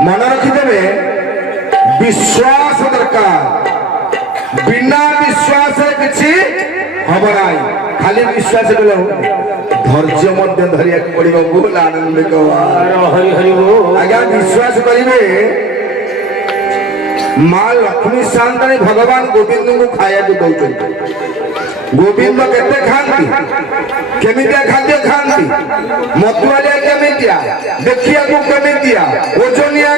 मन रखिदेवे विश्वास दरकार बिना विश्वास किसी हम ना खाली विश्वास कले धैर्य मध्य धरिया पड़ो बोल आनंद आज्ञा विश्वास करेंगे माँ लक्ष्मी शांतानी भगवान गोविंद को खाया दौरान गोविंद केते खाती केमितिया खाद्य खाती मतुआलिया केमितिया देखिया को केमितिया ओजनिया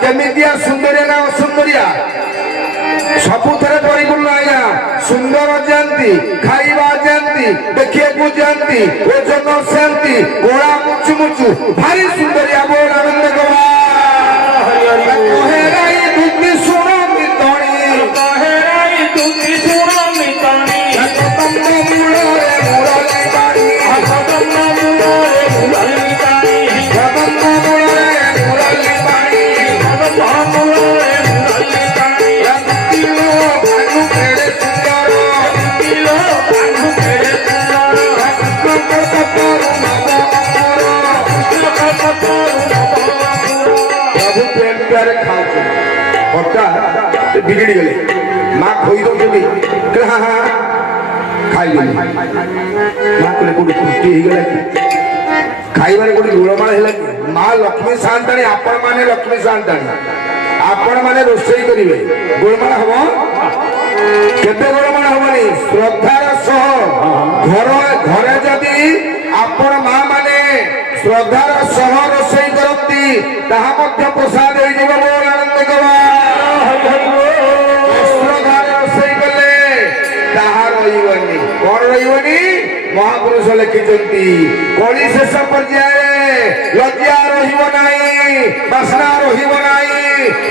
केमितिया सुंदरिया ना असुंदरिया सबुथरे परिपूर्ण आज्ञा सुंदर जानती खाइबा जानती देखिया को जानती ओजन सेमती गोड़ा मुचु मुचु भारी सुंदरिया बोल आनंद गवा कोहेराई दुखी सुनो मितणी कोहेराई दुखी सुनो मितणी बिगड़ी गले माँ खोई दौरान हाँ हाँ खाई गली माँ को गोटे पुष्टि हो गला खाइबार गोटे लूलमाण है माँ लक्ष्मी शांतानी आपण माने लक्ष्मी शांतानी आपण माने रोषेई करेंगे गोलमाण हम केते गोलमाण हमनी श्रद्धार सह घरे जदि आपण माँ माने श्रद्धार सह रोषेई करती ताहा मध्य प्रसाद हो जीव बोल आनंद गवा महापुरुष लिखिंट कली शेष पर्याय लज्जा रहा बासना रहा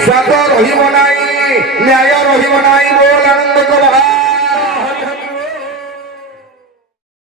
स्वाद रहा न्याय रहा बोल आनंद